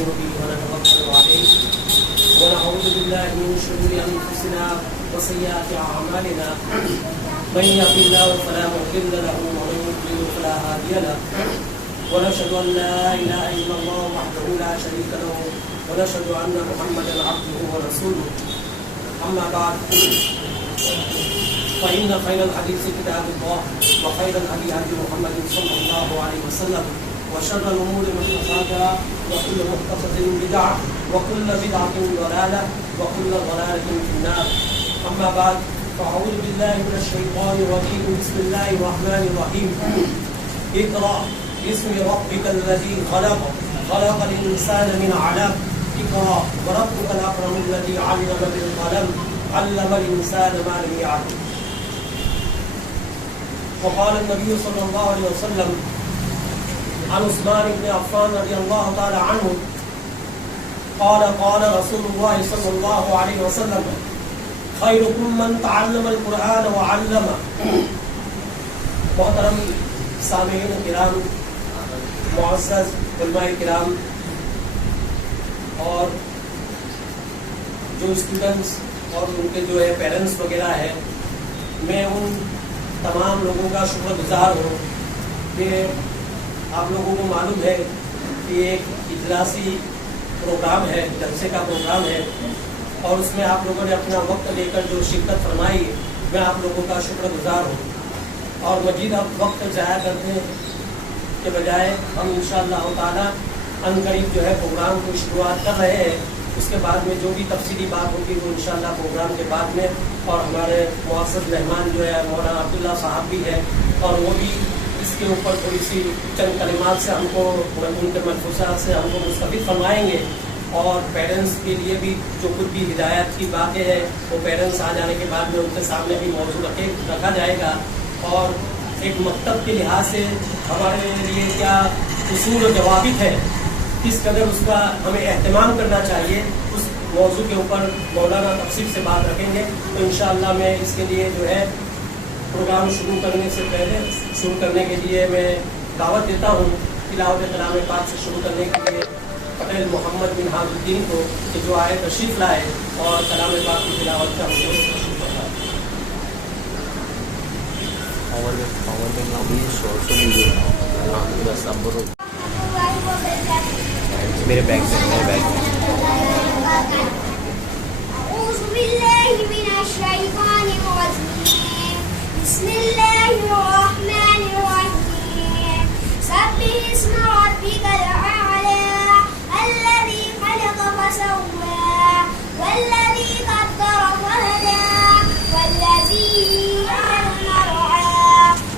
نؤمن به ونتوكل عليه ونعوذ بالله من شرور أنفسنا وسيئات أعمالنا من يهد الله فلا مضل له ومن يضلل فلا هادي له ونشهد أن لا إله إلا الله وحده لا شريك له ونشهد أن محمدا عبده ورسوله أما بعد فإن خير الحديث كتاب الله وخير الهدي هدي محمد صلى الله عليه وسلم وشر الأمور محدثاتها وكل محدثة بدعة وكل بدعة ضلالة وكل ضلالة في النار. أما بعد فأعوذ بالله من الشيطان الرجيم. بسم الله الرحمن الرحيم. اقرأ باسم ربك الذي خلق الإنسان من علق اقرأ وربك الأكرم الذي علم بالقلم علم الإنسان ما لم يعلم. وقال النبي صلى الله عليه وسلم عن عثمان بن عفان رضي الله تعالى عنه قال رسول الله صلى الله عليه وسلم خيركم من تعلم القرآن وعلمه. محترم سامعین کرام، معزز علماء کرام اور جو اسٹوڈنٹس اور ان کے جو ہے پیرنٹس وغیرہ ہیں، میں ان تمام لوگوں کا شکر گزار ہوں کہ آپ لوگوں کو معلوم ہے کہ ایک اجلاسی پروگرام ہے، جلسے کا پروگرام ہے، اور اس میں آپ لوگوں نے اپنا وقت لے کر جو شرکت فرمائی، میں آپ لوگوں کا شکر گزار ہوں. اور مزید اب وقت ضائع کرنے کے بجائے ہم انشاءاللہ تعالی عنقریب جو ہے پروگرام کو شروعات کر رہے ہیں. اس کے بعد میں جو بھی تفصیلی بات ہوگی وہ انشاءاللہ پروگرام کے بعد میں، اور ہمارے معزز مہمان جو ہے مولانا عبداللہ صاحب بھی ہے، اور وہ بھی اس کے اوپر تھوڑی سی چند کلمات سے ہم کو ان کے ملفوظات سے ہم کو مستفید فرمائیں گے. اور پیرنٹس کے لیے بھی جو کچھ بھی ہدایت کی باتیں ہیں وہ پیرنٹس آ جانے کے بعد میں ان کے سامنے بھی موضوع رکھا جائے گا. اور ایک مکتب کے لحاظ سے ہمارے لیے کیا اصول و ضوابط ہے، کس قدر اس کا ہمیں اہتمام کرنا چاہیے، اس موضوع کے اوپر مولانا تفصیل سے بات رکھیں گے. تو انشاءاللہ میں اس کے لیے جو ہے پروگرام شروع کرنے سے پہلے شروع کرنے کے لیے میں دعوت دیتا ہوں تلاوت کلام پاک سے شروع کرنے کے لیے پٹیل محمد بن حاج الدین کو کہ جو آئے تشریف لائے اور کلام پاک کی تلاوت کا شروع کرتا ہے. میرے بیگ سے اعوذ باللہ من الشیطان الرجیم. بسم اللہ الرحمن الرحیم. سبح اسم ربک الاعلی الذی خلق فسوى والذی قدر فہدى والذی مرعى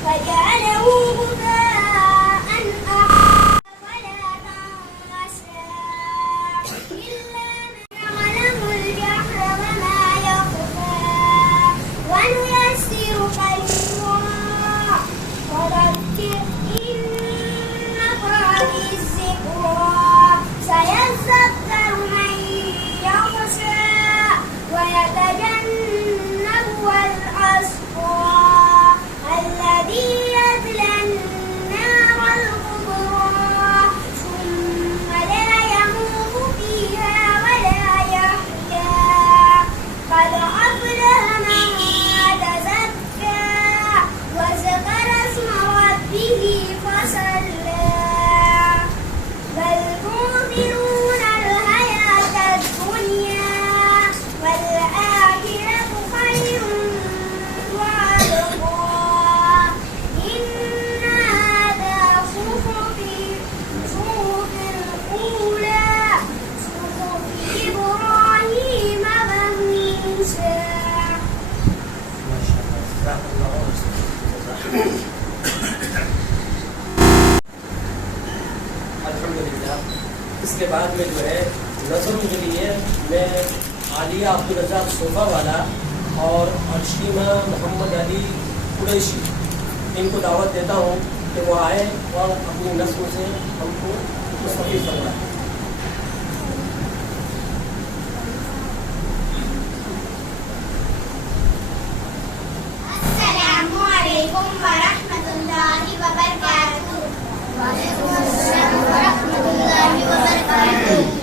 فجعله غثاء أحوى فلا تنسى إلا من يعلم الجهر وما يخفى ونيسرك لليسرى فذكر إن نفعت الذكرى سيذكر من يخشى ويتجنبها الأشقى الذي يصلى النار الكبرى ثم لا يموت فيها ولا يحيا قد أفلح من تزكى وذكر اسم ربه فصلى بل تؤثرون الحياة الدنيا والآخرة خير وأبقى إن هذا صحف الأولى صحف إبراهيم وموسى. الحمدللہ. اس کے بعد میں جو ہے نظم کے لیے میں عالیہ عبدالرزاق صوفہ والا اور ارشیمہ محمد علی قریشی ان کو دعوت دیتا ہوں کہ وہ آئے اور اپنی نظم سے ہم کو مستفید فرمائیں. السلام علیکم ورحمۃ اللہ وبرکاتہ. وعلیکم السلام ورحمۃ اللہ وبرکاتہ.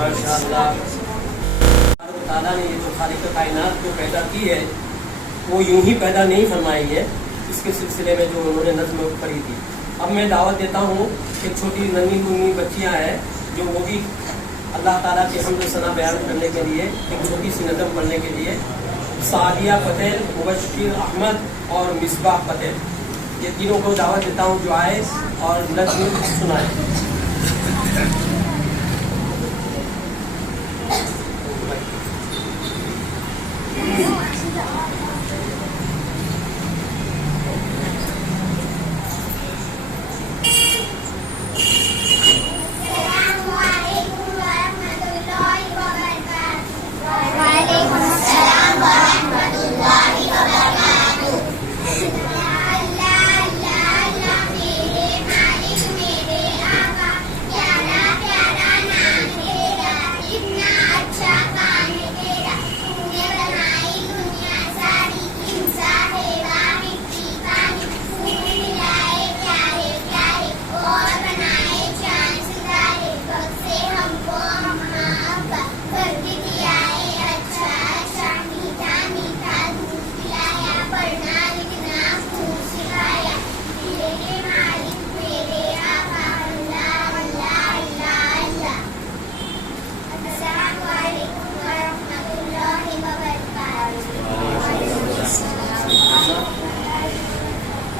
माशाअल्लाह अल्लाह ताला ने ये जो खालिक कायनात को पैदा की है वो यूं ही पैदा नहीं फरमाई है, इसके सिलसिले में जो उन्होंने नज़्म पढ़ी थी। अब मैं दावत देता हूँ कि छोटी नन्ही मुन्नी बच्चियाँ हैं जो वो भी अल्लाह ताला के हम्द सना बयान करने के लिए एक छोटी सी नज़म पढ़ने के लिए सादिया पटेल, मुबश्शिर अहमद और मिसबाह पटेल, ये तीनों को दावत देता हूँ जो आए और नज़्म सुनाए।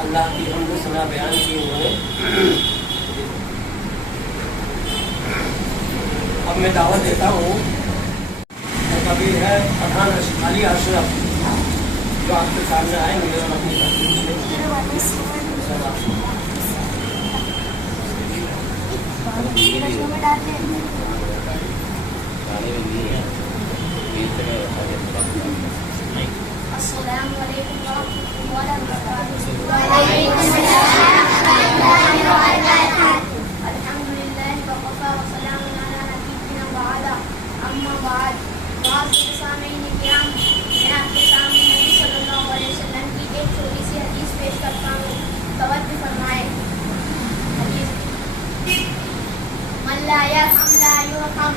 अल्लाह की हम्द सना बयान की उन्होंने। अब मैं दावत देता हूँ, कभी है पठान अली अशरफ जो आपके सामने आएंगे और अपनी अस्सलामु अलैकुम वरहमतुल्लाहि वबरकातुहू। अल्हम्दुलिल्लाह वक़फ़ा व सलामुन अला नबिय्यिना व अला अम्मा बाद। सामीन किराम, मैं आपके सामने नबी सल्लल्लाहु अलैहि वसल्लम की एक छोटी सी हदीस पेश करता हूँ, तवज्जो फरमाएं। मन ला यरहम ला युरहम।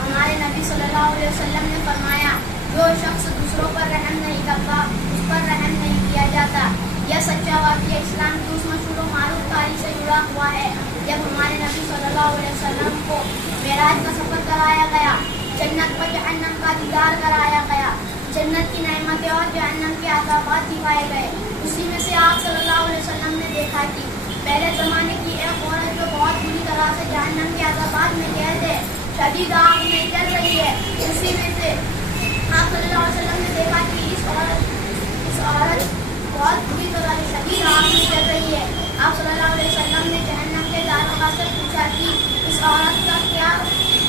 हमारे नबी सल्लल्लाहु अलैहि वसल्लम ने फरमाया, जो शख्स दूसरों पर रहम नहीं करता उस पर रहम नहीं किया जाता। यह सच्चा वाक़या इस्लाम की उस मशहूर व मारूफ तारीख से जुड़ा हुआ है। जब हमारे नबी सल्लल्लाहु अलैहि वसल्लम को मेराज का सफ़र कराया गया, जन्नत व जहन्नम का दीदार कराया गया, जन्नत की नेमतें और जहन्नम के अज़ाबात दिखाए गए। उसी में से आप सल्लल्लाहु अलैहि वसल्लम ने देखा कि पहले ज़माने की एक औरत जो बहुत बुरी तरह से जहन्नम के अज़ाबात में कैद है, शदीद आग में जल रही है। उसी में से आप सल्लल्लाहु अलैहि वसल्लम ने देखा कि इस औरत बहुत बुरी तरह से शदीद आग में जल रही है। आप सल्लल्लाहु अलैहि वसल्लम ने जहन्नम के दारोगा से पूछा कि इस औरत का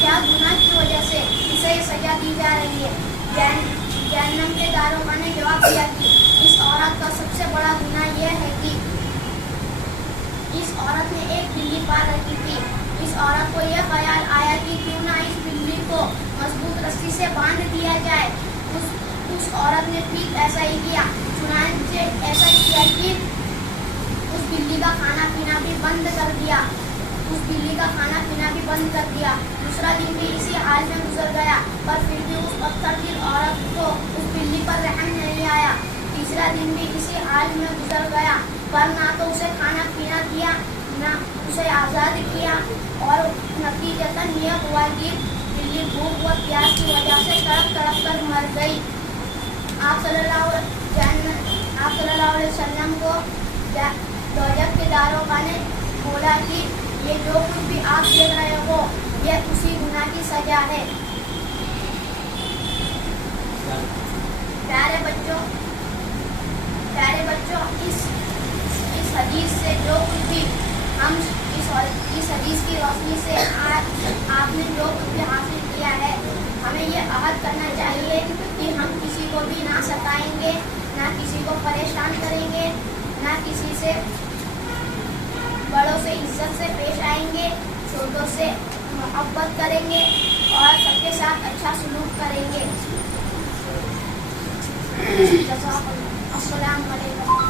क्या गुनाह की वजह से इसे सजा दी जा रही है। जहन्नम के दारोगा ने जवाब दिया कि इस औरत का सबसे बड़ा गुनाह यह है कि इस औरत ने एक बिल्ली पाल रखी थी। इस औरत को यह ख्याल आया कि क्यों ना इस बिल्ली को मजबूत रस्सी से बांध दिया जाए। उस औरत ने ठीक ऐसा ही किया। चुनांचे ऐसा किया कि उस बिल्ली का खाना पीना भी बंद कर दिया। दूसरा दिन भी इसी हाल में गुजर गया, पर फिर भी उस पत्थर दिल औरत को उस बिल्ली पर रहम नहीं आया। तीसरा दिन भी इसी हाल में गुजर गया, पर ना तो उसे खाना पीना दिया, ना उसे आज़ाद किया, और नतीजतन यह हुआ कि बिल्ली भूख व प्यास की वजह से तड़प तड़प कर मर गई। आप सल्लल्लाहु अलैहि वसल्लम को दोजख के दारोगा ने बोला कि ये जो कुछ भी आप देख रहे हो यह उसी गुनाह की सजा है। प्यारे बच्चों, इस हदीस से जो कुछ भी हम इस हदीस की रोशनी से आपने जो कुछ भी हासिल किया है, हमें ये अहद करना चाहिए कि हम किसी को भी ना सताएंगे, ना किसी को परेशान करेंगे, ना किसी से बड़ों से इज्जत से पेश आएंगे, छोटों से मोहब्बत करेंगे और सबके साथ अच्छा सलूक करेंगे। अस्सलाम वालेकुम।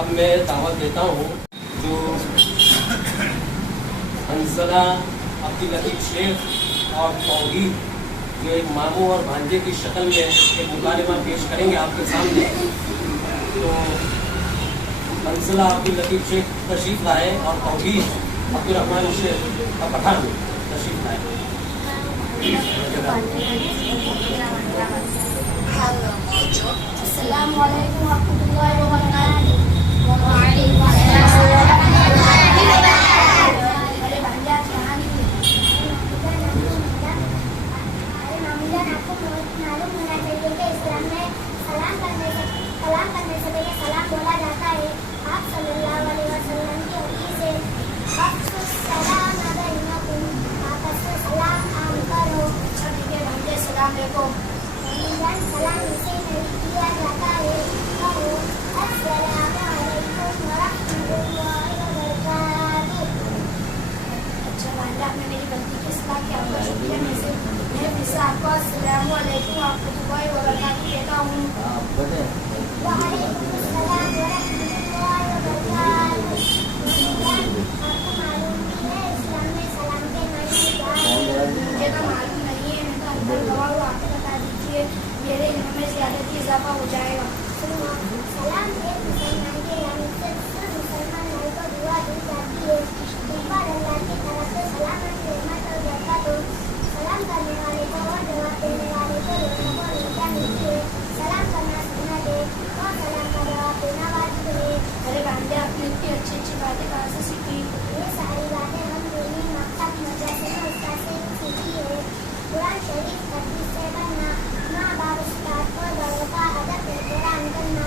अब मैं दावत देता हूँ जो हंसला अब्दुल लतीफ शेख और तौहीद जो एक मामू और भांजे की शक्ल में एक मुकालमा पेश करेंगे आपके सामने। तो हंसला अब्दुल लतीफ शेख तशरीफ लाए और तौहीद अब्दुल रहमान शेख का पठान तशरीफ लाए। अस्सलामु अलैकुम वरहमतुल्लाहि वबरकातुहू। आपने मेरी गलती की इस्लाह की आपका शुक्रिया। मैं फिर से आपको अस्सलामु अलैकुम वरहमतुल्लाहि वबरकातुहू कहता हूँ। वालेकुम अस्सलाम वरहमतुल्लाहि वबरकातुहू। आपको मालूम भी है इस्लाम में सलाम के मायने क्या है? मुझे तो मालूम नहीं है, मैं तो अंदर गवाह हूँ, आप बता दीजिए, मेरे इल्म में ज़्यादती इजाफा हो जाएगा। सलाम एक मुसलमान के यानी से दूसरे मुसलमान भाई को दुआ दी जाती है। तुम पर अल्लाह की तरफ से सलाम रहमत और बरकत हो। सलाम करने वाले को और जवाब देने वाले को दोनों को नेकियां मिलती है। सलाम करना सुन्नत है और सलाम का जवाब देना वाजिब है। अरे भांजे, आपने इतनी अच्छी अच्छी बातें कहाँ से सीखी? ये सारी बातें हम दोनों मकतब मदरसे में उस्ताद से सीखी है। कुरान शरीफ तदबीर से पढ़ना, माँ बाप उस्ताद और बड़ों का अदब एहतराम करना,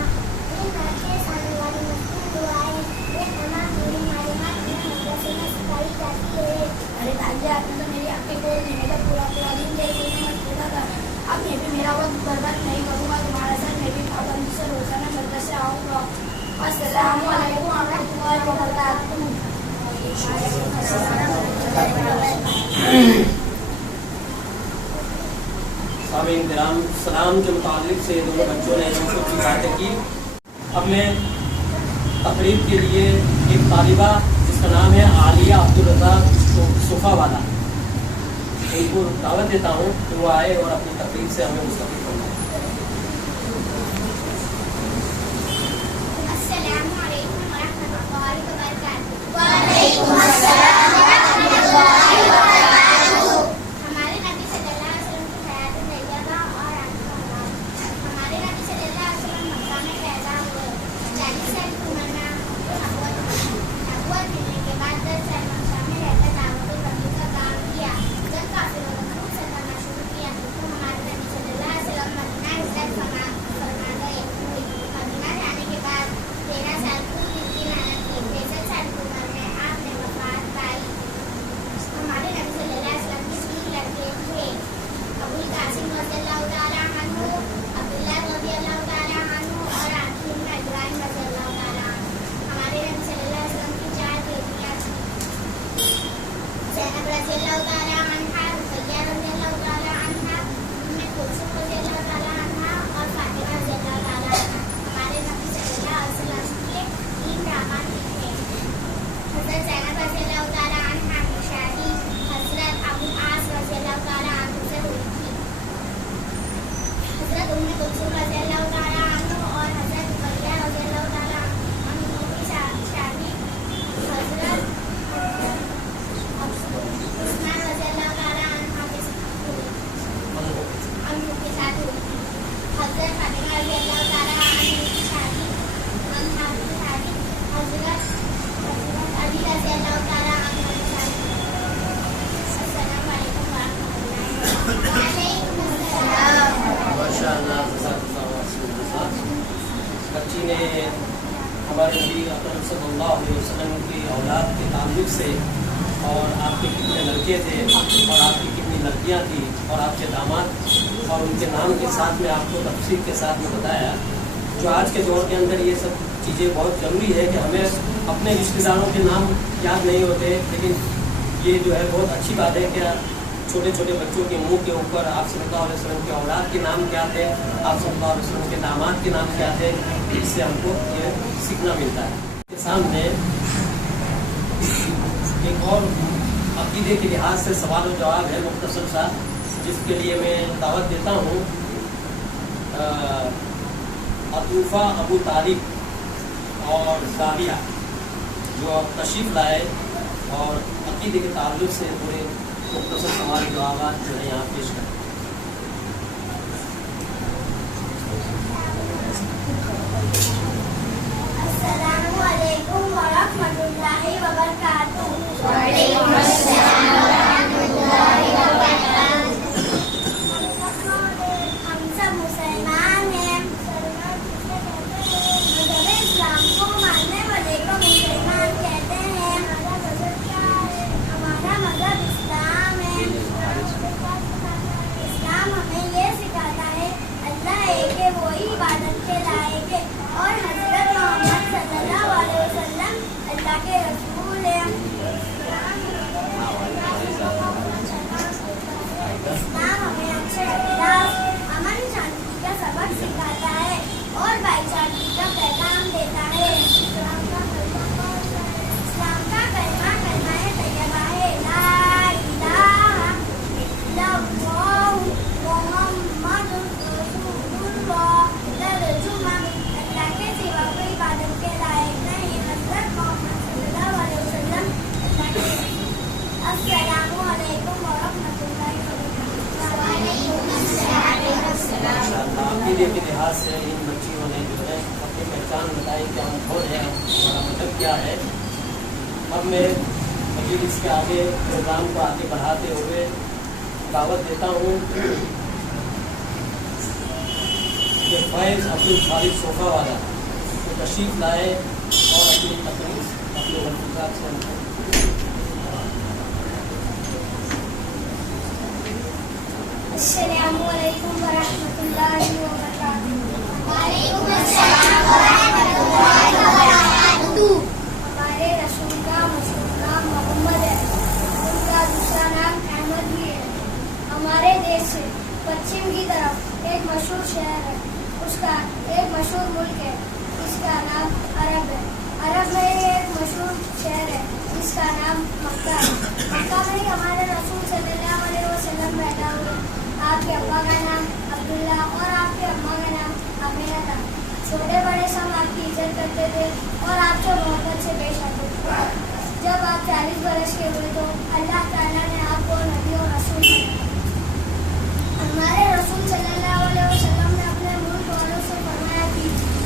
इन पेश आने वाली मशहूर दुआएं, ये तमाम दीनी मालूमात मदरसे में सिखाई जाती है। अरे भांजे, आपने तो मेरी आंखें खोल दी। मैं तो पूरा दिन देर मत होता था। अब मैं भी मेरा वक्त बर्बाद नहीं करूँगा तुम्हारे साथ। मैं भी पाबंदी से रोजाना मदरसे आऊँगा। अस्सलामु अलैकुम वरहमतुल्लाहि वबरकातुहू। सामीन किराम, सलाम के मुतालिक से दोनों बच्चों ने जो कुछ बातें की। अब मैं तकरीब के लिए एक तालिबा जिसका नाम है आलिया अब्दुल रज़ाक सोफा वाला, इनको दावत देता हूँ कि वो आए और अपनी तकरीब से हमें मुस्तफ़ीद करना। अस्सलामु अलैकुम वरहमतुल्लाहि वबरकातुहू। वालेकुम अस्सलाम वरहमतुल्लाहि वबरकातुहू। हमारे नबी सल्लल्लाहु अलैहि वसल्लम की हयात तैयबा और हमारे नबी सल्लल्लाहु अलैहि वसल्लम मक्का में पैदा हुए। 40 साल की उम्र में नबूवत मिलने के बाद 10 साल मक्का में रहकर दावत और तबलीग का काम किया। जब काफिरों ने खूब सताना शुरू किया तो हमारे नबी सल्लल्लाहु अलैहि वसल्लम मदीना हिजरत फरमा गए। मदीना जाने के बाद 13 साल खूब मिलती मेहनत की। 63 साल की उम्र में आपने वफात पाई। हमारे नबी सल्लल्लाहु अलैहि वसल्लम के 3 लड़के थे, अबुल कासिम रज़ियल्लाहु ताला अन्हु, अब्दुल्लाह रज़ियल्लाहु ताला अन्हु और आखिर में इब्राहिम रज़ियल्लाहु ताला अन्हु। हमारे नबी सल्लल्लाहु अलैहि वसल्लम की 4 बेटियां थीं, ज़ैनब रज़ियल्लाहु ताला अन्हा, रुक़य्या रज़ियल्लाहु ताला अन्हा, उम्मे कुलसूम रज़ियल्लाहु ताला अन्हा और फातिमा रज़ियल्लाहु ताला अन्हा। हमारे नबी सल्लल्लाहु अलैहि वसल्लम के 3 दामाद थे। हज़रत ज़ैनब रज़ियल्लाहु ताला अन्हा की शादी हज़रत अबू आस रज़ियल्लाहु ताला अन्हु से हुई थी। हज़रत उम्मे कुलसूम रज़ियल्लाहु ताला अन्हु और हज़रत रुक़य्या रज़ियल्लाहु ताला अन्हु की शादी हज़रत उस्मान रज़ियल्लाहु ताला अन्हा के साथ हुई थी। हज़रत फातिमा रज़ियल्लाहु ताला अन्हा की शादी हज़रत अली रज़ियल्लाहु ताला अन्हु के साथ हुई। अस्सलामु अलैकुम वरहमतुल्लाहि वबरकातुहू। माशाअल्लाह, बच्ची ने हमारे नबी अकरम सल्लल्लाहु अलैहि वसल्लम की औलाद के ताल्लुक से और आपके कितने लड़के थे और आपकी कितनी लड़कियां थी और आपके दामाद और उनके नाम के साथ में आपको तफसील के साथ में बताया। जो आज के दौर के अंदर ये सब चीज़ें बहुत ज़रूरी है कि हमें अपने रिश्तेदारों के नाम याद नहीं होते, लेकिन ये जो है बहुत अच्छी बात है कि छोटे छोटे बच्चों के मुंह के ऊपर आप सल्लल्लाहु अलैहि वसल्लम के औलाद के नाम क्या थे, आप सल्लल्लाहु अलैहि वसल्लम के दामाद के नाम क्या थे, इससे हमको ये सीखना मिलता है। के सामने ایک اور عقیدے کے لحاظ سے سوال و جواب ہے مختصر سا، جس کے لیے میں دعوت دیتا ہوں عطوفہ ابو طالب اور زاویہ جو تشریف لائے اور عقیدے کے تعلق سے پورے مختصر سوال جوابات جو ہے یہاں پیش کریں. السلام علیکم ورحمۃ اللہ وبرکاتہ. ہم سب مسلمان ہیں. مذہب اسلام کو ماننے والے کو مسلمان کہتے ہیں. ہمارا مذہب اسلام ہے. اسلام ہمیں یہ سکھاتا ہے اللہ ایک ہے، وہی عبادت کے لائق ہے، اور حضرت محمد صلی اللہ علیہ وسلم اللہ کے رسول ہیں. اسلام ہمیں اچھے اخلاق، امن شانتی کا سبق سکھاتا ہے اور بھائی چارگی کا پیغام دیتا ہے. اسلام کا کلمہ طیبہ ہے لا الہ الا اللہ محمد رسول اللہ. ترجمہ: اللہ کے سوا کوئی عبادت کے لائق نہیں، حضرت محمد صلی اللہ علیہ وسلم اللہ کے رسول. السلام علیکم ورحمۃ اللہ عقیدے کے لحاظ سے ان بچیوں نے جو ہے اپنی پہچان بتائی کہ ہم کون ہیں، ہمارا مطلب کیا ہے. اب میں مجلس کے آگے پروگرام کو آگے بڑھاتے ہوئے دعوت دیتا ہوں کہ فیض عبدالخالق صوفہ والا جو تشریف لائے اور اپنی تقریر اپنے ملفوظات سے السلام علیکم ورحمۃ اللہ وبرکاتہ. وعلیکم السلام ورحمۃ اللہ وبرکاتہ. ہمارے رسول کا مشہور نام محمد ہے، ان کا دوسرا نام احمد بھی ہے. ہمارے دیش سے پچھم کی طرف ایک مشہور شہر ہے، اس کا ایک مشہور ملک ہے جس کا نام عرب ہے. عرب میں ایک مشہور شہر ہے جس کا نام مکہ ہے. مکہ میں ہی ہمارے رسول صلی اللہ علیہ وسلم پیدا ہوئے. آپ کے ابا کا نام عبداللہ اور آپ کے اماں کا نام آمینہ تھا. چھوٹے بڑے سب آپ کی عزت کرتے تھے اور آپ سے محبت سے پیش آتے تھے. جب آپ 40 برس کے ہوئے تو اللہ تعالیٰ نے آپ کو نبی اور رسول بنایا. ہمارے رسول صلی اللہ علیہ وسلم نے اپنے ملک والوں سے فرمایا کہ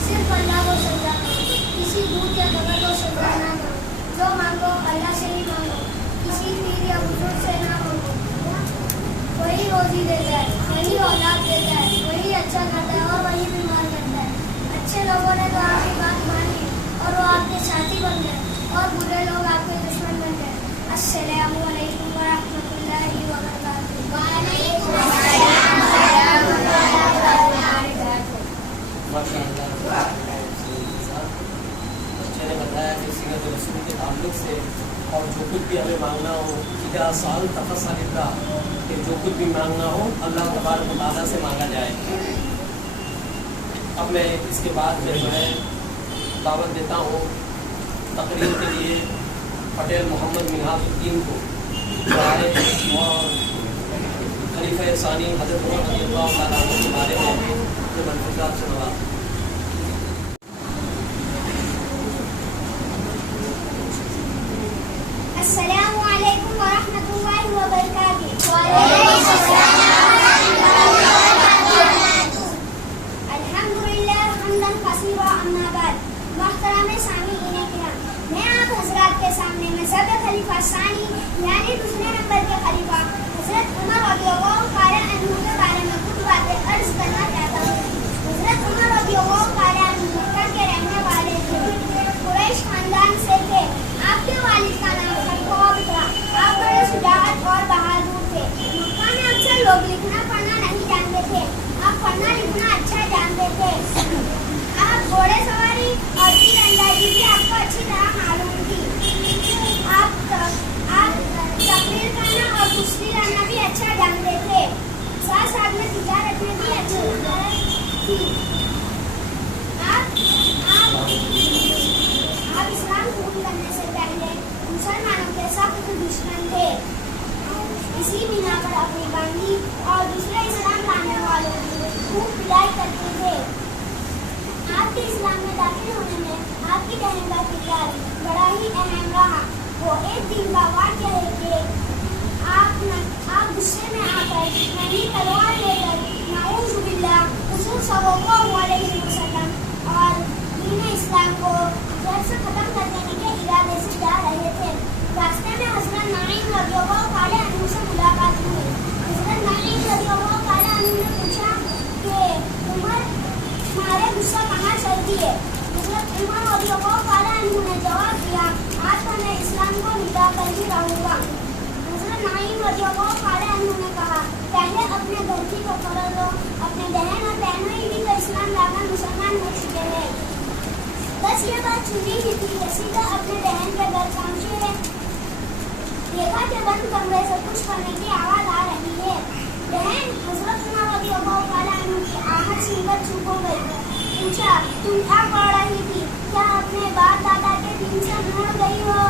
صرف اللہ کو سجدہ کرو، کسی بت یا قبر کو سجدہ نہ کرو. جو مانگو اللہ سے ہی مانگو، کسی پیر یا بزرگ سے نہ مانگو. وہی روزی دیتا ہے، وہی اولاد دیتا ہے، وہی اچھا کرتا ہے اور وہی بیمار کرتا ہے. اچھے لوگوں نے تو آپ کی بات مانی اور وہ آپ کے ساتھی بن گئے، اور برے لوگ آپ کے دشمن بن گئے. السلام علیکم ورحمۃ اللہ وبرکاتہ. وعلیکم السلام ورحمۃ اللہ وبرکاتہ. ماشاء اللہ. بچے نے بتایا کہ سیرت رسول کے تعلق سے اور جو کچھ بھی ہمیں مانگنا ہو، اذا سألت فاسأل اللہ، کہ جو کچھ بھی مانگنا ہو اللہ تبارک و تعالیٰ سے مانگا جائے. اب میں اس کے بعد میں جو ہے دعوت دیتا ہوں تقریر کے لیے پٹیل محمد منہاج الدین کو، اور خلیفہ ثانی حضرت عمر رضی اللہ تعالیٰ عنہ کے بارے میں اپنے ملفوظات سے نوازا. السلام علیکم ورحمۃ اللہ وبرکاتہ. وعلیکم السلام ورحمۃ اللہ وبرکاتہ. الحمدللہ حمدا کثیرا. اما بعد. محترم سامعین کرام، میں آپ حضرات کے سامنے مذہب خلیفہ ثانی یعنی دوسرے نمبر کے خلیفہ حضرت عمر رضی اللہ تعالیٰ عنہ کے بارے میں کچھ باتیں عرض کرنا چاہتا ہوں. حضرت عمر رضی اللہ تعالیٰ عنہ مکہ کے رہنے والے تھے، قریش خاندان سے تھے. آپ کے والد کا نام خطاب تھا. آپ بڑے شجاعت اور بہادر تھے. مکہ میں اکثر لوگ لکھنا پڑھنا نہیں جانتے تھے، آپ پڑھنا لکھنا اچھا جانتے تھے. آپ گھوڑے سواری اور تیر اندازی بھی آپ کو اچھی طرح معلوم تھی. آپ تقریر کرنا اور کشتی لڑنا بھی اچھا جانتے تھے. ساتھ ساتھ میں تجارت میں بھی اچھی مہارت تھی. آپ اسلام قبول کرنے سے پہلے مسلمانوں کے سخت इसी बिना पर अपनी बंदी और दूसरे इस्लाम लाने वालों की खूब पिटाई करते थे। आपके इस्लाम में दाखिल होने में आपकी बहन का किरदार बड़ा ही अहम रहा। वो एक दिन का वाक़या है कि आप गुस्से में आकर नई तलवार लेकर नाऊज़ु बिल्लाह हुज़ूर सल्लल्लाहु अलैहि वसल्लम और दीन इस्लाम को जड़ से खत्म कर देने के इरादे से जा रहे थे। रास्ते में हज़रत नाईम रज़ियल्लाहु ताला अन्हु से मुलाकात हुई। हज़रत नाईम रज़ियल्लाहु ताला अन्हु ने पूछा कि तुम्हारे गुस्सा कहाँ चलती है? हज़रत उमर रज़ियल्लाहु ताला अन्हु ने जवाब दिया, आज तो मैं इस्लाम को निभा कर ही रहूँगा। हज़रत नाईम रज़ियल्लाहु ताला अन्हु ने कहा, पहले अपने घर की तो कर लो, अपने बहन और बहनों ही तो इस्लाम लाकर मुसलमान हो चुके हैं। बस ये बात सुनी ही थी, सीधा अपने बहन के घर पहुँचे हैं। देखा कि बंद कमरे से कुछ करने की आवाज़ आ रही है। बहन हज़रत उमर रज़ियल्लाहु ताला अन्हु की आहट सुनकर चुप हो गई। पूछा, तुम क्या पढ़ रही थी? क्या अपने बाप दादा के दिन से मुड़ गई हो?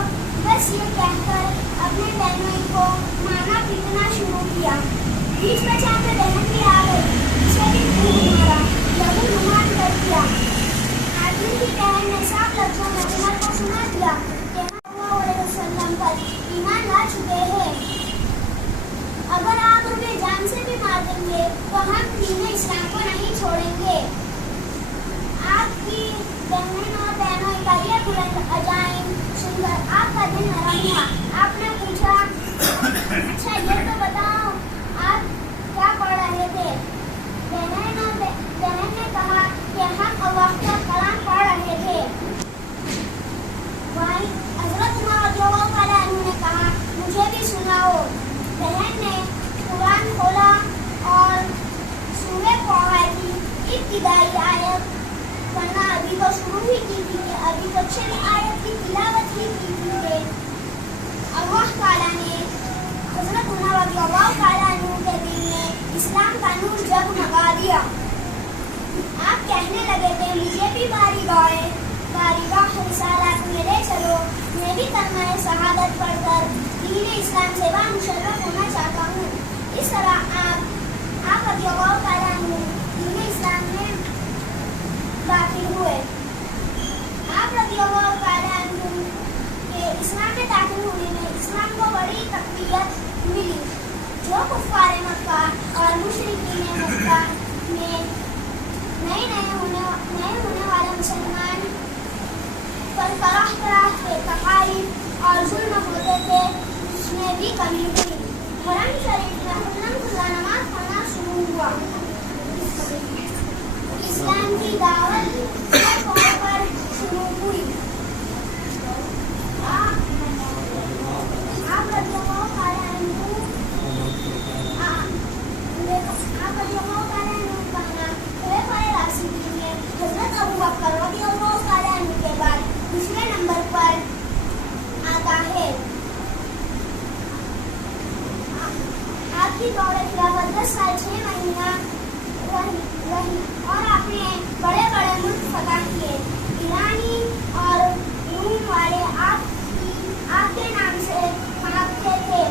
बस ये कहकर अपने बहनों को मारना पीटना शुरू किया। बीच में जाकर बहन भी आ गई, उसे भी खूब मारा, लहू लुहान कर दिया। आदमी की बहन ने साफ लफ्ज़ों में उमर को सुना दिया कि सल्लल्लाहु अलैहि वसल्लम पर ईमान ला चुके हैं। अगर आप हमें जान से भी मार देंगे तो हम दीन इस्लाम को नहीं छोड़ेंगे। आपकी बहन और बहनों का ये बुलंद अजाइम सुनकर आपका दिल नरम हुआ। आपने पूछा, अच्छा ये तो बताओ आप क्या पढ़ रहे थे? बहन ने कहा कि हम अल्लाह का कलाम पढ़ रहे थे। वहीं हज़रत उमर रज़ियल्लाहु ताला अन्हु ने कहा, मुझे भी सुनाओ। बहन ने कुरान खोला और सूरह तौबा की इब्तिदाई आयत पढ़ना अभी तो शुरू ही की थी, अभी तो 6 आयत की तिलावत ही की थी। अल्लाह ताला ने हज़रत उमर रज़ियल्लाहु ताला अन्हु के दिल में इस्लाम का नूर जगमगा दिया। आप कहने लगे थे, मुझे भी बारीगाह रिसालत में ले चलो, मैं भी कलमा शहादत पढ़कर दीन इस्लाम से बामुशर्रफ होना चाहता हूँ। इस तरह आप रज़ियल्लाहु ताला अन्हु दीन इस्लाम में दाखिल हुए। आप रज़ियल्लाहु ताला अन्हु के इस्लाम में दाखिल होने में इस्लाम को बड़ी तक़वियत मिली। जो कुफ़ार मक्का और मुशरिकीन मक्का में नए होने वाले मुसलमान पर तरह के तकालीफ और जुल्म होते थे, उसमें भी कमी हुई। हरम शरीफ में खुल्ला नमाज पढ़ना शुरू हुआ। इस्लाम की दावत के तौर पर शुरू हुई। आप रज़ियल्लाहु ताला अन्हु कहना खुलफ़ाए राशिदीन में हज़रत अबू बकर रज़ियल्लाहु ताला अन्हु के बाद दूसरे नंबर पर आता है। आपकी दौरे खिलाफत 10 साल 6 महीना रही और आपने बड़े बड़े मुल्क फतह किए। ईरानी और रूम वाले आपके नाम से भागते थे।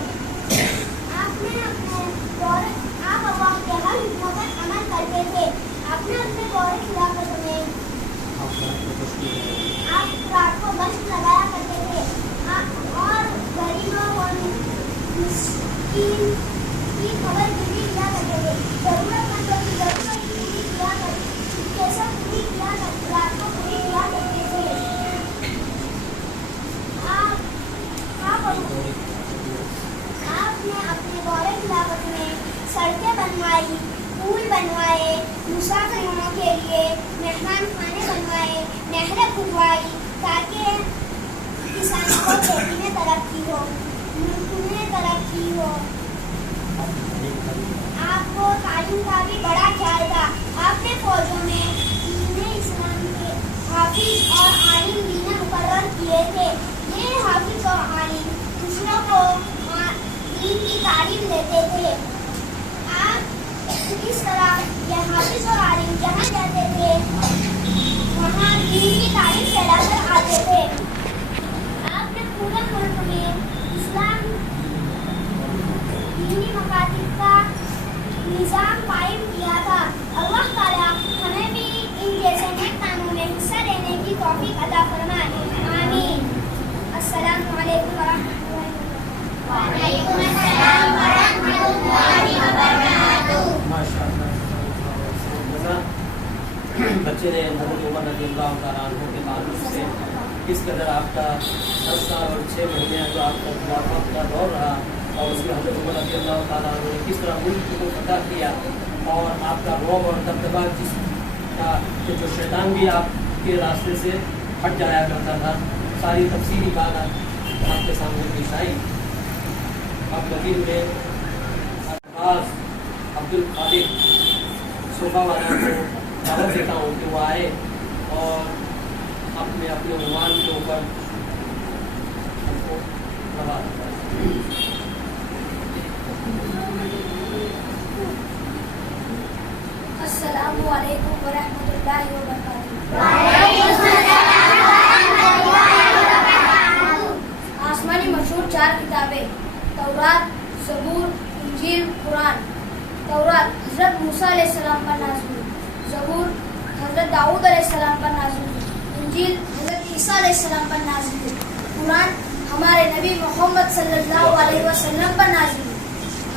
आप अल्लाह के हर हुक्मों पर अमल करते थे। आपने अपने दौरे खिलाफत में आप रात को गश्त लगाया करते थे और गरीबों और मिस्कीन की खबरगिरी किया करते थे। जरूरतमंदों की जरूरत पूरी किया रात को पूरी किया करते थे। आपने अपने दौरे खिलाफत में सड़कें बनवाई, पुल बनवाए, मुसाफिरों के लिए मेहमान खाने बनवाए, नहरें खुदवाई ताकि किसानों को खेती में तरक्की हो, मुल्क में तरक्की हो। आपको तालीम का भी बड़ा ख्याल था। आपने फौजों में दीन इस्लाम के हाफिज और आलिम दीन मुकर्रर किए थे। ये हाफिज और आलिम दूसरों को दीन की तालीम देते थे। आप इस तरह यह हाफिज और आलिम जहाँ जाते थे वहाँ दीन की तालीम फैलाकर आते थे। आपने पूरे मुल्क में इस्लाम दीन अल्लाह ताला अन्हु के ताल्लुक़ से किस कदर आपका 10 साल और 6 महीने जो आपका खिलाफत का दौर रहा और उसमें हज़रत उमर रज़ी अल्लाह ताला अन्हु ने किस तरह मुल्क को फतह किया और आपका रौब और दबदबा जिसका कि जो शैतान भी आपके रास्ते से हट जाया करता था, सारी तफसीली बात आपके सामने पेश आई। अब मज़ीद में अब्दुल खालिक सोफा वाला को दावत देता हूँ कि वो आए और अपने उन्वान के ऊपर हमको प्रभाव अस्सलामु अलैकुम व रहमतुल्लाहि व बरकातुहू। आसमानी मशहूर 4 किताबें तौरात, ज़बूर, इंजील, कुरान। तौरात हज़रत मूसा अलैहिस्सलाम पर नाज़िल हुई, ज़बूर हज़रत दाऊद अलैहिस्सलाम पर नाज़िल हुई, इंजील हज़रत ईसा अलैहिस्सलाम पर नाज़िल हुई, कुरान हमारे नबी मोहम्मद सल्लल्लाहु अलैहि वसल्लम पर नाज़िल हुई।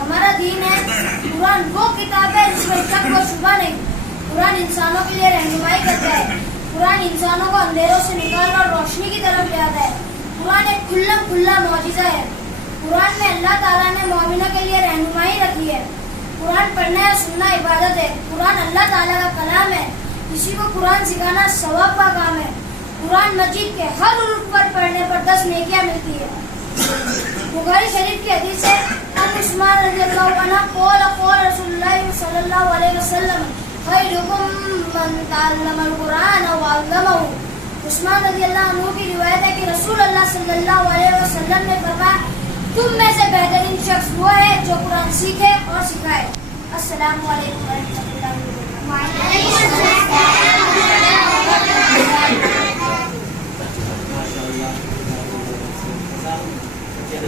हमारा दीन है कुरान वो किताब है जिसमें शक व शुबा नहीं। कुरान इंसानों के लिए रहनुमाई करता है। कुरान इंसानों को अंधेरों से निकाल कर रोशनी की तरफ ले आता है। कुरान एक खुल्ला मौजिज़ा है। कुरान में अल्लाह ताला ने मोमिनों के लिए रहनुमाई रखी है। कुरान पढ़ना या सुनना इबादत है। कुरान अल्लाह ताला का कलाम है। किसी को कुरान सिखाना सवाब का काम है। कुरान मजीद के हर हुरूफ पर पढ़ने पर 10 नेकियां मिलती है। बुखारी शरीफ की हदीस है उस्मान रज़ियल्लाहु अन्हु क़ाल रसूलुल्लाह सल्लल्लाहु अलैहि वसल्लम खैरुकुम मन तअल्लमल कुरान व अल्लमहु। उस्मान रज़ियल्लाहु अन्हु की रिवायत है कि रसूल अल्लाह सल्लल्लाहु अलैहि वसल्लम ने फरमाया तुम में से बेहतरीन शख्स वो है जो कुरान सीखे और सिखाए। अस्सलामु अलैकुम व रहमतुल्लाहि व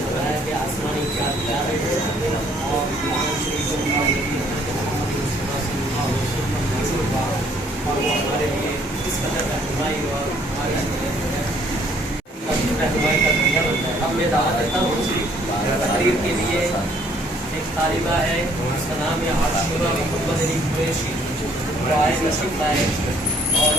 बताया कि आसमानी क्या और वो हमारे लिए किस कदर रहनुमाई और हमारे रहनुमाई का जरिया बनता है। अब मैं दावा देता हूँ तारीफ के लिए एक तालिबा है, उसका नाम है आशुरा मोहम्मद अली कुरैशी, वो आए नसीब लाए और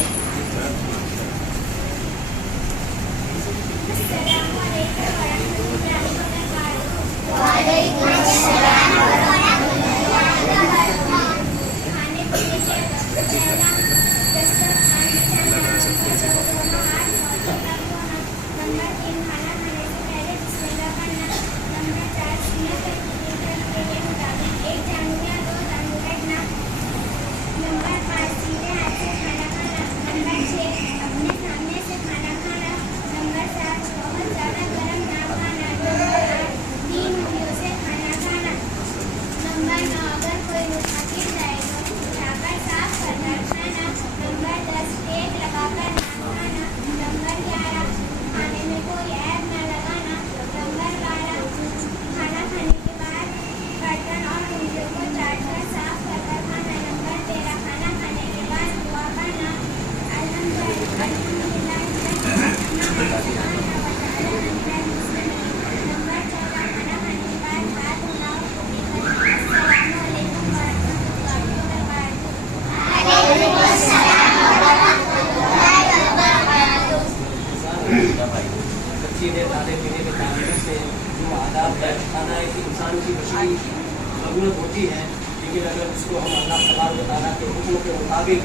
खाने पीने के ताल्लुक से जो आदाब है, खाना एक इंसान की बशरी ज़रूरत होती है, लेकिन अगर उसको हम अल्लाह तबारक व तआला के हुक्म के मुताबिक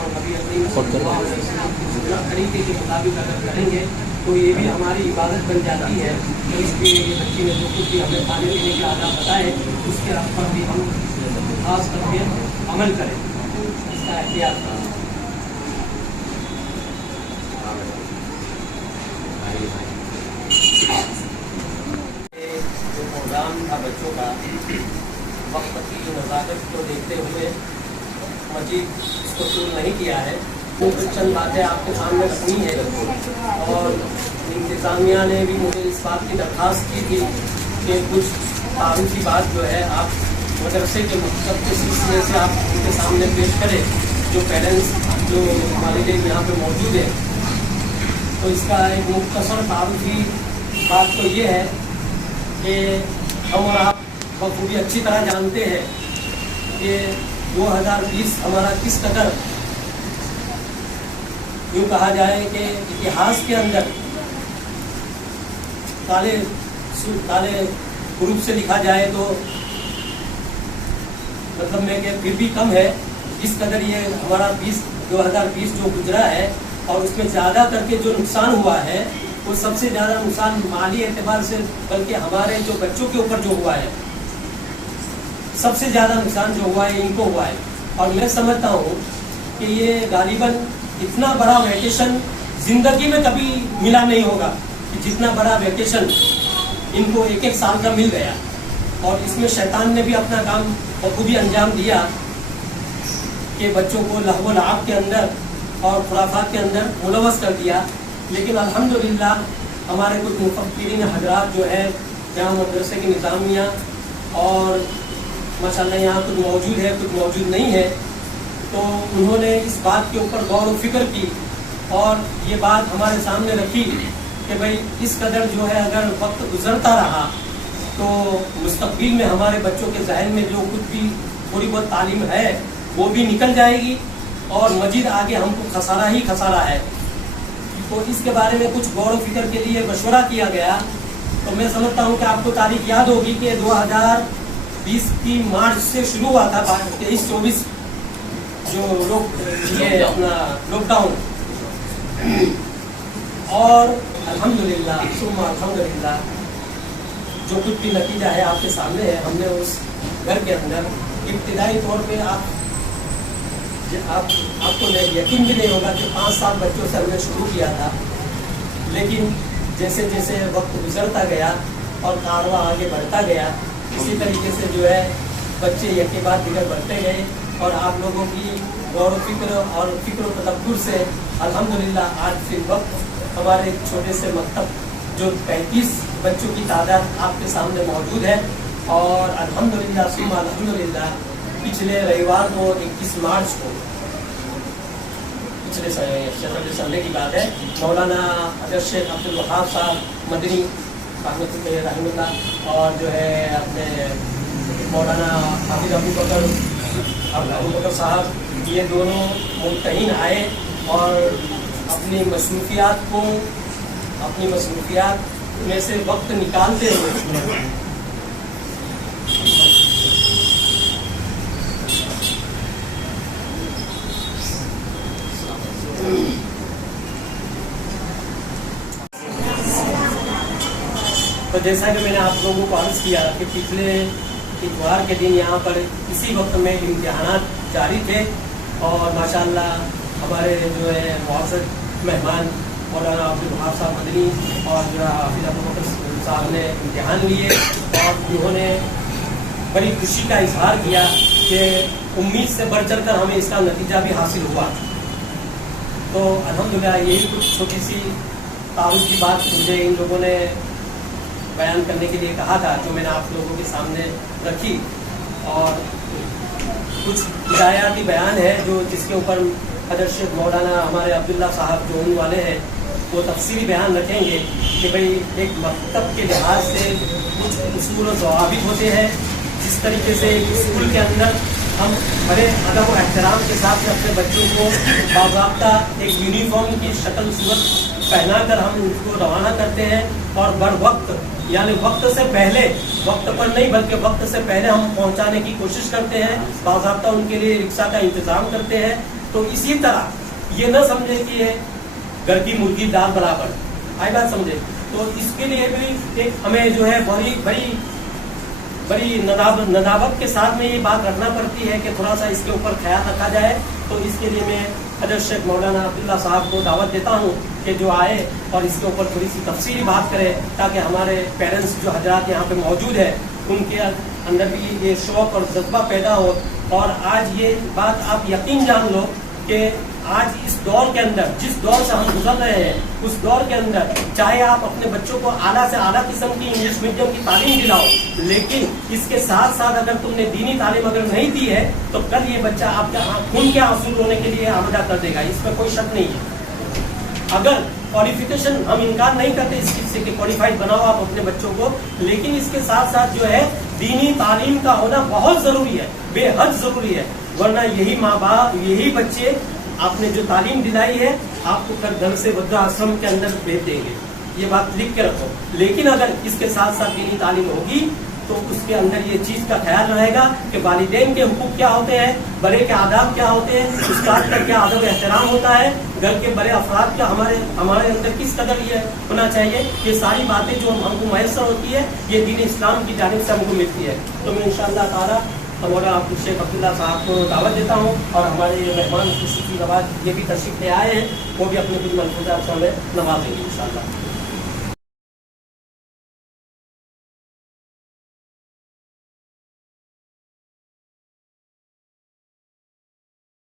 और नबी करीम सल्लल्लाहु अलैहि वसल्लम की सुन्नत तरीके के मुताबिक अगर करेंगे तो ये भी हमारी इबादत बन जाती है। तो इसलिए ये बच्ची ने जो कुछ भी हमें खाने पीने के आदाब बताए उसके पर भी हम खास करके अमल करें, इसका एहतियात करें। जो प्रोग्राम था बच्चों का वक्त की नज़ाकत को देखते हुए मजीद इसको शुरू नहीं किया है, वो कुछ चंद बातें आपके सामने रखनी है और इंतज़ामिया ने भी मुझे इस बात की दरख्वास्त की थी कि कुछ तारीखी बात जो है आप मदरसे के मकसद के सिलसिले से आप उनके सामने पेश करें, जो पेरेंट्स जो हमारे लिए यहाँ पे मौजूद है। तो इसका एक मुख्तसर तारीखी बात तो ये है कि हम और आप बखूबी अच्छी तरह जानते हैं कि 2020 हमारा किस कदर یوں کہا جائے کہ اتہاس کے اندر کالے حروف سے لکھا جائے تو مطلب میں کہ پھر بھی کم ہے. اس قدر یہ ہمارا 2020 جو گزرا ہے اور اس میں زیادہ کر کے جو نقصان ہوا ہے وہ سب سے زیادہ نقصان مالی اعتبار سے بلکہ ہمارے جو بچوں کے اوپر جو ہوا ہے سب سے زیادہ نقصان جو ہوا ہے ان کو ہوا ہے. اور میں سمجھتا ہوں کہ یہ غالباً اتنا بڑا ویکیشن زندگی میں کبھی ملا نہیں ہوگا کہ جتنا بڑا ویکیشن ان کو ایک سال کا مل گیا. اور اس میں شیطان نے بھی اپنا کام بخوبی انجام دیا کہ بچوں کو لہو و لعب کے اندر اور خرافات کے اندر ملوث کر دیا. لیکن الحمدللہ ہمارے کچھ مفکرین حضرات جو ہے جہاں مدرسے کی نظامیہ اور ماشاءاللہ یہاں کچھ موجود ہے کچھ موجود نہیں ہے تو انہوں نے اس بات کے اوپر غور و فکر کی اور یہ بات ہمارے سامنے رکھی کہ بھائی اس قدر جو ہے اگر وقت گزرتا رہا تو مستقبل میں ہمارے بچوں کے ذہن میں جو کچھ بھی تھوڑی بہت تعلیم ہے وہ بھی نکل جائے گی اور مزید آگے ہم کو خسارہ ہی خسارہ ہے. تو اس کے بارے میں کچھ غور و فکر کے لیے مشورہ کیا گیا. تو میں سمجھتا ہوں کہ آپ کو تاریخ یاد ہوگی کہ 2020 کی مارچ سے شروع ہوا تھا 23-24 جو یہ اپنا لاک ڈاؤن. اور الحمدللہ ثم الحمدللہ جو کچھ بھی نتیجہ ہے آپ کے سامنے ہے. ہم نے اس گھر کے اندر ابتدائی طور پہ آپ کو یقین بھی نہیں ہوگا کہ 5 سال بچوں سے ہم نے شروع کیا تھا. لیکن جیسے جیسے وقت گزرتا گیا اور کارواں آگے بڑھتا گیا اسی طریقے سے جو ہے بچے یک کے بعد دیگر بڑھتے گئے. اور آپ لوگوں کی غور و فکر اور فکر و تدبر سے الحمدللہ آج فی الوقت ہمارے چھوٹے سے مکتب جو 35 بچوں کی تعداد آپ کے سامنے موجود ہے. اور الحمدللہ ثم الحمدللہ پچھلے رویوار کو 21 مارچ کو پچھلے سنڈے کی بات ہے مولانا حضرت شیخ عبدالوہاب صاحب مدنی رحمہ اللہ اور جو ہے اپنے مولانا حافظ ابو بکر صاحب یہ دونوں ملتحین آئے اور اپنی مصروفیات میں سے وقت نکالتے ہوئے تو جیسا کہ میں نے آپ لوگوں کو عرض کیا کہ پچھلے اتوار کے دن یہاں پر اسی وقت میں امتحانات جاری تھے اور ماشاءاللہ ہمارے جو ہے معزز مہمان مولانا عبدالوہاب صاحب مدنی اور جو ہے حافظ ابو بکر صاحب نے امتحان لیے اور انہوں نے بڑی خوشی کا اظہار کیا کہ امید سے بڑھ چڑھ کر ہمیں اس کا نتیجہ بھی حاصل ہوا. تو الحمدللہ یہی کچھ چھوٹی سی تعارف کی بات مجھے ان لوگوں نے بیان کرنے کے لیے کہا تھا جو میں نے آپ لوگوں کے سامنے رکھی. اور کچھ ہدایاتی بیان ہے جو جس کے اوپر حضرت شیخ مولانا ہمارے عبداللہ صاحب جو ان والے ہیں وہ تفصیلی بیان رکھیں گے کہ بھئی ایک مکتب کے لحاظ سے کچھ اصول و ضوابط ہوتے ہیں. جس طریقے سے اسکول کے اندر ہم بڑے ادب و احترام کے ساتھ اپنے بچوں کو باضابطہ ایک یونیفارم کی شکل صورت پہنا کر ہم ان کو روانہ کرتے ہیں اور بر وقت یعنی وقت سے پہلے وقت پر نہیں بلکہ وقت سے پہلے ہم پہنچانے کی کوشش کرتے ہیں. باضابطہ ان کے لیے رکشہ کا انتظام کرتے ہیں. تو اسی طرح یہ نہ سمجھے کہ یہ گھر کی مرغی دال برابر آئی بات سمجھے. تو اس کے لیے بھی ایک ہمیں جو ہے بڑی نداوت کے ساتھ میں یہ بات رکھنا پڑتی ہے کہ تھوڑا سا اس کے اوپر خیال رکھا جائے. تو اس کے لیے میں حضرت شیخ مولانا عبداللہ صاحب کو دعوت دیتا ہوں کہ جو آئے اور اس کے اوپر تھوڑی سی تفصیلی بات کرے تاکہ ہمارے پیرنٹس جو حضرات یہاں پہ موجود ہیں ان کے اندر بھی یہ شوق اور جذبہ پیدا ہو. اور آج یہ بات آپ یقین جان لو کہ آج اس دور کے اندر جس دور سے ہم گزر رہے ہیں اس دور کے اندر چاہے آپ اپنے بچوں کو اعلیٰ سے اعلیٰ قسم کی انگلش میڈیم کی تعلیم دلاؤ لیکن اس کے ساتھ ساتھ اگر تم نے دینی تعلیم اگر نہیں دی ہے تو کل یہ بچہ آپ کے خون کے آنسو رونے کے لیے آمادہ کر دے گا. اس میں کوئی شک نہیں ہے. اگر کوالیفیکیشن ہم انکار نہیں کرتے اس چیز سے کہ کوالیفائڈ بناؤ آپ اپنے بچوں کو لیکن اس کے ساتھ ساتھ جو ہے دینی تعلیم کا ہونا بہت ضروری ہے بے حد ضروری ہے. ورنہ یہی ماں باپ یہی بچے آپ نے جو تعلیم دلائی ہے آپ کو پھر گھر سے وردھاشرم کے اندر بھیج دیں گے، یہ بات لکھ کے رکھو. لیکن اگر اس کے ساتھ ساتھ دینی تعلیم ہوگی تو اس کے اندر یہ چیز کا خیال رہے گا کہ والدین کے حقوق کیا ہوتے ہیں، بڑے کے آداب کیا ہوتے ہیں، استاد کا کیا ادب احترام ہوتا ہے، گھر کے بڑے افراد کا ہمارے اندر کس قدر یہ ہونا چاہیے. یہ ساری باتیں جو ہم کو میسر ہوتی ہے یہ دین اسلام کی جانب سے ہم کو ملتی ہے. تو میں انشاءاللہ تعالیٰ ہمارا شیخ عبداللہ صاحب کو دعوت دیتا ہوں، اور ہمارے مہمان خوشی کی روایت یہ بھی تشریف لے آئے ہیں، وہ بھی اپنے کچھ ملفوظات سے ہمیں نوازیں گے انشاءاللہ.